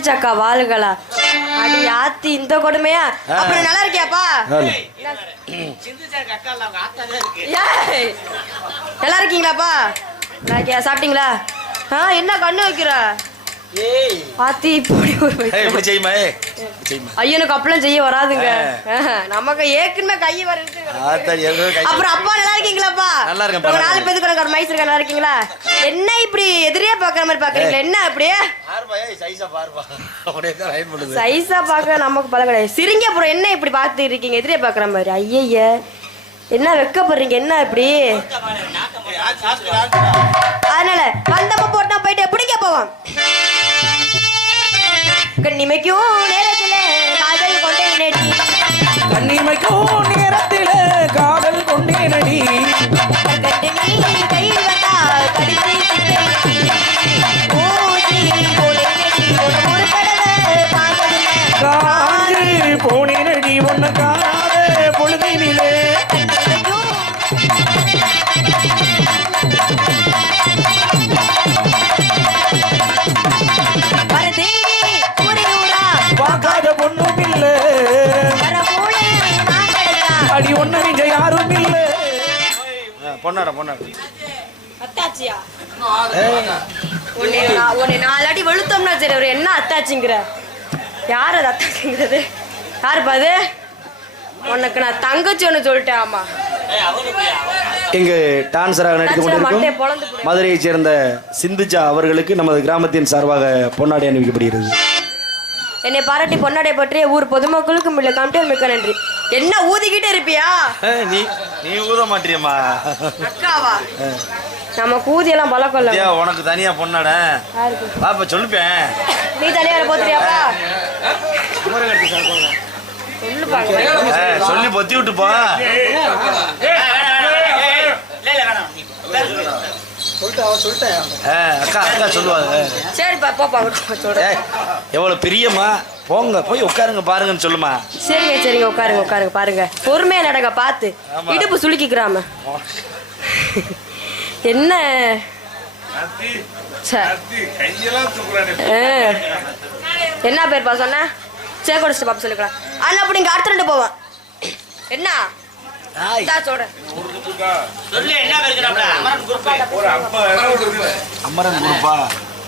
சக்கா வாளுகளா? அடி ஆத்தி இந்த கொடுமையா? அப்புறம் நல்லா இருக்கியாப்பா? நல்லா இருக்கீங்களாப்பா? நல்லா இருக்கியா சாப்பிட்டீங்களா? ஆ என்ன கண்ணு வைக்கிற? ஆத்தி இப்படி செய்யுமா? ஐயனுக்கு அப்பெல்லாம் செய்ய வராதுங்க. நமக்கு ஏற்கனவே கை கை- அப்புறம் அப்பா நல்லா இருக்கீங்களாப்பா? நல்லா நல்லா நாலு பேருக்கு ஒரு மைசூர் நல்லா இருக்கீங்களா? என்ன இப்படி எதிரியா பாக்குற மாதிரி பாக்குறீங்களா என்ன அப்படியே பாருப்பா, ஏய், சைஸா பாருப்பா. அப்படியே தான் line பண்ணுது. சைஸா பாக்க நமக்கு பல கிடையாது. சிரிங்க அப்புறம் என்ன இப்படி பார்த்துட்டு இருக்கீங்க? எதிரியா பார்க்குற மாதிரி. ஐயய்ய என்ன வெக்கப்படுறீங்க? என்ன இப்படி? அதனால வந்தப்ப போட்டா போயிட்டு எப்படிங்க போவோம்? கண்ணிமைக்கும் நேரத்துல போனேனடி ஒன்னு காணாத பொழுதினிலே பார்க்காத பொண்ணும் இல்ல. அடி ஒண்ணு மிஞ்ச யாரும் இல்ல. பொண்ணாடா பொண்ணாடா. அத்தாச்சியா? உன்னை நாலு அடி வெளுத்தோம்னா சரி அவர் என்ன அத்தாச்சிங்கிற? யார் அது அத்தாச்சிங்கிறது? யாருப்பா அது? உனக்கு நான் தங்கச்சி ஒன்று சொல்லிட்டேன் ஆமா. இங்கு டான்சராக மண்டையை கொண்டிருக்கும். மதுரையைச் சேர்ந்த சிந்துஜா அவர்களுக்கு நமது கிராமத்தின் சார்பாக பொன்னாடை அணிவிக்கப்படுகிறது. என்னை பாராட்டி பொன்னாடை பற்றிய ஊர் பொதுமக்களுக்கும் உள்ள கமிட்டியில் மிக்க நன்றி. என்ன ஊதிக்கிட்டே இருப்பியா? நீ நீ ஊத மாட்டியம்மா. அக்காவா? நம்ம ஊதியெல்லாம் பழக்கம் இல்ல உனக்கு தனியா பொண்ணாட? பாப்பா சொல்லுப்பேன் நீ தனியா போத்துறியாப்பா சொல்லி பொத்தி விட்டு போ ஆ, அக்கா அக்கா சொல்லுவாங்க சரிப்பா போப்பா விட்டு சொல்றேன் ஏய், எவ்வளவு பிரியமா போங்க போய் உட்காருங்க பாருங்கன்னு சொல்லுமா சரிங்க சரிங்க உட்காருங்க உட்காருங்க பாருங்க பொறுமையா நடங்க பார்த்து. இடுப்பு சுளுக்கிக்கிறாம என்ன? சே. ஆ. என்ன பேர்ப்பா சொன்ன? சேகோடிச்சு பாப்பா சொல்லிக்கலாம். அண்ணா அப்படி இங்க அடுத்த ரெண்டு போவோம். என்ன? அமரன் குரூப்பா?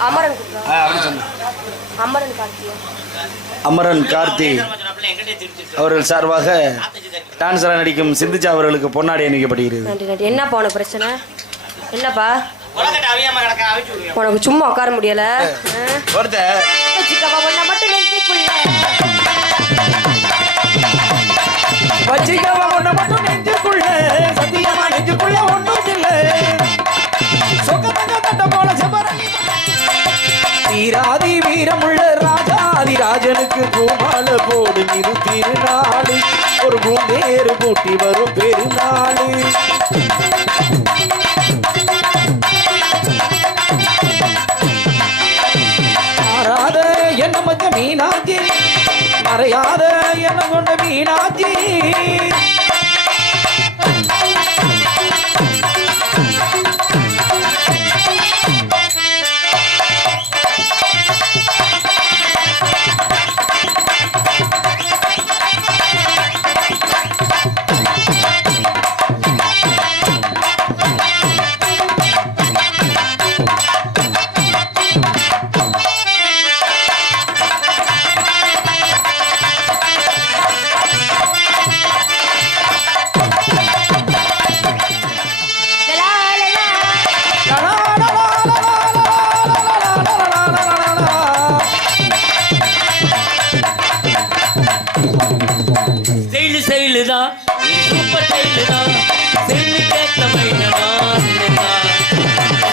அமரன் அமரன் கார்த்தியா அமரன் கார்த்தி. அவர்கள் சார்பாக டான்சரா நடிக்கும் சிந்துஜா அவர்களுக்கு பொன்னாடை நன்றி என்னப்பா உனக்கு பிரச்சனை? என்னப்பா? உனக்கு சும்மா உட்கார முடியல? ஆ? ஒருத்த. சித்தப்பா பொண்ணை மட்டும் நெஞ்சுக்குள்ள வச்சிக்கவா ஒண்ணு மட்டும் நெஞ்சுக்குள்ள சத்தியமா நெஞ்சுக்குள்ள ஒண்ணும் இல்ல. சொக்கத்தங்க தட்ட போல செபரங்கி வீராதி வீரமுள்ள ராஜாதி ஆதிராஜனுக்கு பூமால போடு இரு திருநாளு. ஒரு பூந்தேறு பூட்டி வரும் பெருநாளு. மாறாத என்ன மஞ்ச மீனாட்சி மறையாத என்ன கொண்ட மீனாட்சி.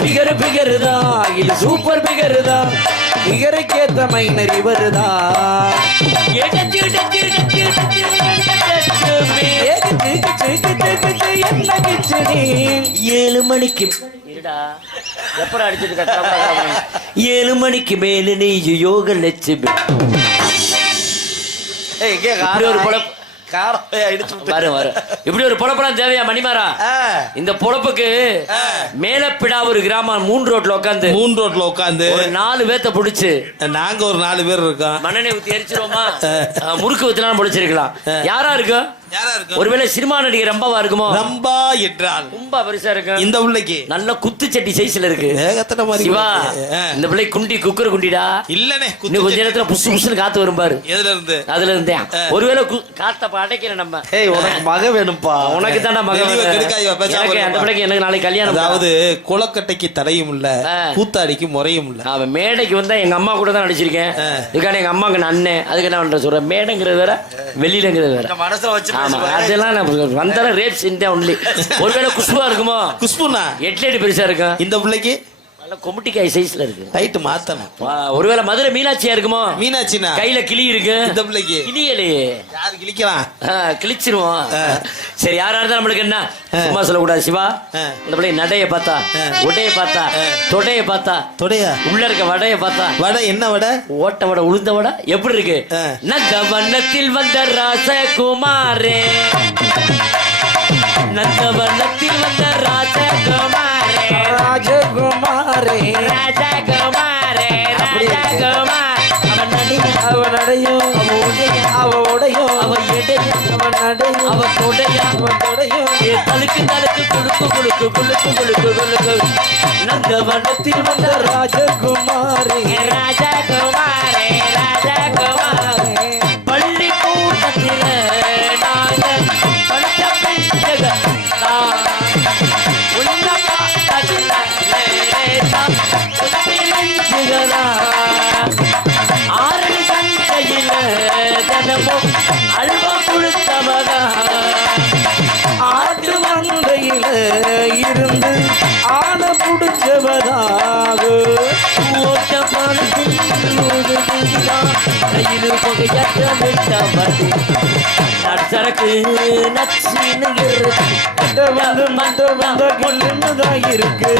பிகர் பிகர் தான் இது சூப்பர் பிகர் தான் பிகருக்கேத்த மைனர் இவர் தான் எடச்சு டச்சு டச்சு டச்சு டச்சு என்ன கிச்சடி ஏழு மணிக்கு ஏழு மணிக்கு மேல நீ யோக லட்சுமி ஒரு பொழப்பு வரும் வரும். இப்படி ஒரு பொழப்பெல்லாம் தேவையா மணிமாரா இந்த பொழப்புக்கு மேலப்பிடாவூர் கிராமம் மூன்று ரோட்ல உட்காந்து மூணு ரோட்ல உட்காந்து ஒரு நாலு பேத்த புடிச்சு நாங்க ஒரு நாலு பேர் இருக்கோம். மண்ணெண்ணெய் ஊத்தி எரிச்சிருவோமா? முறுக்கு ஊத்தினாலும் இருக்கும் யாரா இருக்கும் ஒருவேளை சினிமா நடிகர் ரம்பாவா இருக்குமோ? ரம்பா என்றால். ரொம்ப பெருசா இருக்கும் இந்த பிள்ளைக்கு நல்ல குத்துச்சட்டி சைஸ்ல இருக்கு. சிவா. இந்த பிள்ளை குண்டி குக்கர் குண்டிடா? இல்லனே இன்னும் கொஞ்ச நேரத்துல புசு புசுன்னு காத்து வரும் பாரு. எதுல இருந்து? அதுல இருந்தே. ஒருவேளை காத்த அடைக்கல நம்ம. ஏய் உனக்கு மக வேணும்ப்பா. உனக்கு கெடுக்காதீங்க, பேசாம எனக்கு அந்த. பிள்ளைக்கு எனக்கு நாளைக்கு கல்யாணம் அதாவது குளக்கட்டைக்கு தடையும் இல்ல. கூத்தாடிக்கு முறையும் இல்ல. அவன் மேடைக்கு வந்தா எங்க அம்மா கூட தான் நடிச்சிருக்கேன். இதுக்கான எங்க அம்மாக்கு நான் அண்ணன். அதுக்கு என்ன பண்ற சொல்றேன்? மேடைங்கிறது வேற வெளியிலங்கிறது வேற. மனசுல வச்சு ஆமா அதெல்லாம் நான் வந்தாலும் ரேப் சிந்தா ஒன்லி ஒருவேளை குஷ்பா இருக்குமோ? குஷ்புனா எட்லேடி பெருசா இருக்கும். இந்த பிள்ளைக்கு? நல்ல கொமுட்டிக்காய் சைஸ்ல இருக்கு. டைட் மாத்தணும். ஒருவேளை மதுரை மீனாட்சியா இருக்குமோ? மீனாட்சினா கையில கிளி இருக்கு. இந்த பிள்ளைக்கு. கிளியலையே. யாரு கிழிக்கலாம் ஆ, கிழிச்சிருவோம். சரி யாரா இருந்தா நம்மளுக்கு என்ன? சும்மா சொல்லக்கூடாது சிவா. இந்த பிள்ளை நடைய பார்த்தா உடைய பார்த்தா தொடைய பார்த்தா தொடையா? உள்ள இருக்க வடைய பார்த்தா. வடை என்ன வடை? ஓட்ட வடை உளுந்த வடை எப்படி இருக்கு. நந்த வண்ணத்தில் வந்த ராசகுமாரே. நந்த வண்ணத்தில் வந்த ராசகுமாரே. ராஜகுமாரே. ராஜகுமாரே ராஜகுமார். நடிகை அவன் அடையும் அவ உடைய அவ உடையும் அவ எடைய அவன் அடையும் அவ தொடைய அவன் தொடையும் ஏ தலுக்கு தலுக்கு குலுக்கு குலுக்கு குலுக்கு குலுக்கு குலுக்கு. நந்த வண்ணத்தில் வந்த ராஜகுமாரே. ராஜகுமாரே ராஜகுமாரே. பள்ளிக்கூடத்தில நாங்க படிச்ச பிள்ளைகள் தான். உன்னை பார்த்ததில்ல லேசா சுத்தி நெஞ்சுகளா. தினமும் அல்வா கொடுத்தவதா ஆட்டு மந்தையில் இருந்து ஆன புடிச்சவதாக ஓட்ட பாலத்தில் ஊடுதீனா, புகையற்ற விட்டவது. நற்சரக்கு நச்சின்னு இருக்கு. வந்து மந்த வந்த கொள்ளுதான் இருக்கு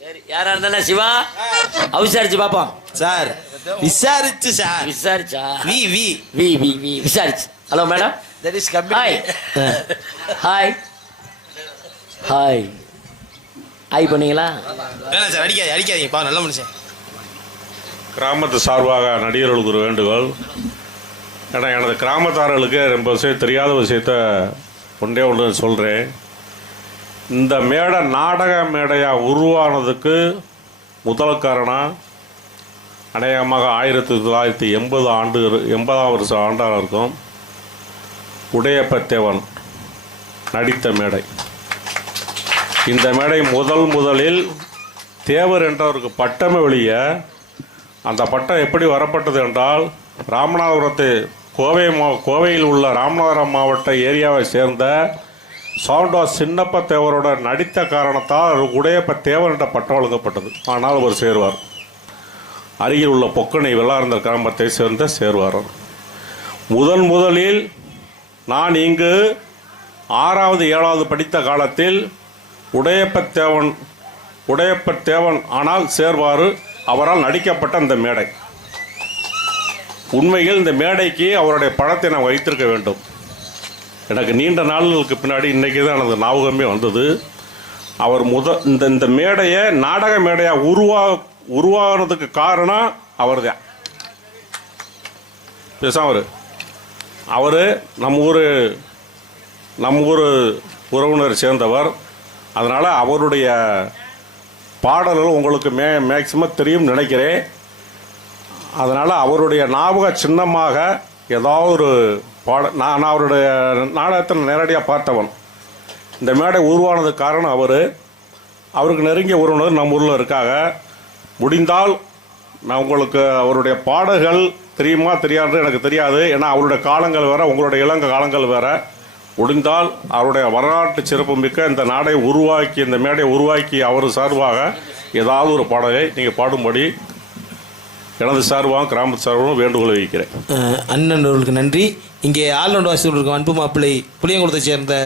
சரி யாரா இருந்தாலும் சிவா விசாரிச்சு பாப்போம். சார் விசாரிச்சு சார். விசாரிச்சா? வி வி. வி வி வி விசாரிச்சு. Hello madam that is hi hi hi hi பண்ணீங்களா வேணாம் சார் அடிக்காது அடிக்காதீங்க. பா நல்ல மனுஷன். கிராமத்து சார்பாக நடிகர்களுக்கு ஒரு வேண்டுகோள். ஏன்னா எனது கிராமத்தார்களுக்கு ரொம்ப விஷயம் தெரியாத விஷயத்த ஒன்றே ஒன்று சொல்கிறேன் இந்த மேடை நாடக மேடையாக உருவானதுக்கு முதல் காரணம் அநேகமாக ஆயிரத்தி தொள்ளாயிரத்தி எண்பது ஆண்டு எண்பதாம் வருஷம் ஆண்டாக இருக்கும் உடையப்பத்தேவன் நடித்த மேடை. இந்த மேடை முதல் முதலில் தேவர் என்றவருக்கு பட்டமே வெளியே அந்த பட்டம் எப்படி வரப்பட்டது என்றால் ராமநாதபுரத்து கோவை மா கோவையில் உள்ள ராமநாதபுரம் மாவட்ட ஏரியாவை சேர்ந்த சவுண்டா சின்னப்ப தேவரோட நடித்த காரணத்தால் உடையப்ப தேவர் என்ற பட்டம் வழங்கப்பட்டது. ஆனால் அவர் சேருவார். அருகில் உள்ள பொக்கனை வெள்ளார்ந்த கிராமத்தை சேர்ந்த சேர்வார் முதன் முதலில் நான் இங்கு ஆறாவது ஏழாவது படித்த காலத்தில் உடையப்ப தேவன் உடையப்ப தேவன் ஆனால் சேர்வாறு. அவரால் நடிக்கப்பட்ட இந்த மேடை. உண்மையில் இந்த மேடைக்கு அவருடைய படத்தை நான் வைத்திருக்க வேண்டும். எனக்கு நீண்ட நாள்களுக்கு பின்னாடி இன்றைக்கி தான் எனது ஞாபகமே வந்தது. அவர் முத இந்த இந்த மேடையை நாடக மேடையாக உருவா உருவாகிறதுக்கு காரணம் அவர் தான் பேசாம அவர் அவர் நம்ம ஊர் நம்ம ஊர் உறவினர் சேர்ந்தவர். அதனால் அவருடைய பாடல்கள் உங்களுக்கு மே மேக்சிமம் தெரியும் நினைக்கிறேன். அதனால் அவருடைய ஞாபக சின்னமாக ஏதாவது ஒரு பாட நான் அவருடைய நாடகத்தை நேரடியாக பார்த்தவன். இந்த மேடை உருவானதுக்கு காரணம் அவர். அவருக்கு நெருங்கிய உறவினர் நம்ம ஊரில் இருக்காங்க. முடிந்தால் நான் உங்களுக்கு அவருடைய பாடல்கள் தெரியுமா தெரியாது எனக்கு தெரியாது. ஏன்னா அவருடைய காலங்கள் வேறு உங்களுடைய இளங்க காலங்கள் வேறு. முடிந்தால் அவருடைய வரலாற்று சிறப்பு மிக்க இந்த நாடை உருவாக்கி இந்த மேடையை உருவாக்கி அவர் சார்பாக ஏதாவது ஒரு பாடலை நீங்கள் பாடும்படி எனது சார்பாகவும் கிராமத்து சார்பாகவும் வேண்டுகோளை வைக்கிறேன் அண்ணன் அவர்களுக்கு நன்றி. இங்கே ஆல்ரவுண்ட் வாசிகள் இருக்கும் அன்பு மாப்பிள்ளை புளியங்குளத்தை சேர்ந்த